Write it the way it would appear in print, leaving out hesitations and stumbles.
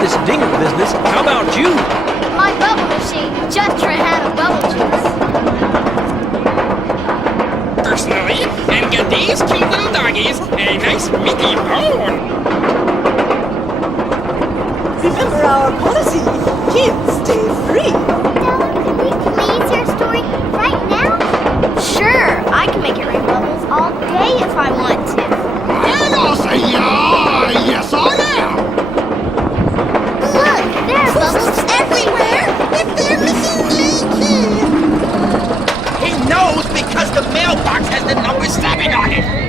this dinger business. How about you? My bubble machine just ran out of bubble juice. Personally, and get these cute little doggies a nice Mickey bone. Remember our policy. Kids stay free. Stella, can we please hear a story right now? Sure, I can make it rain bubbles all day if I want to. And I'll say, yes I am. Look, there are bubbles everywhere. If they're missing me, He knows because the mailbox has the number 7 on it.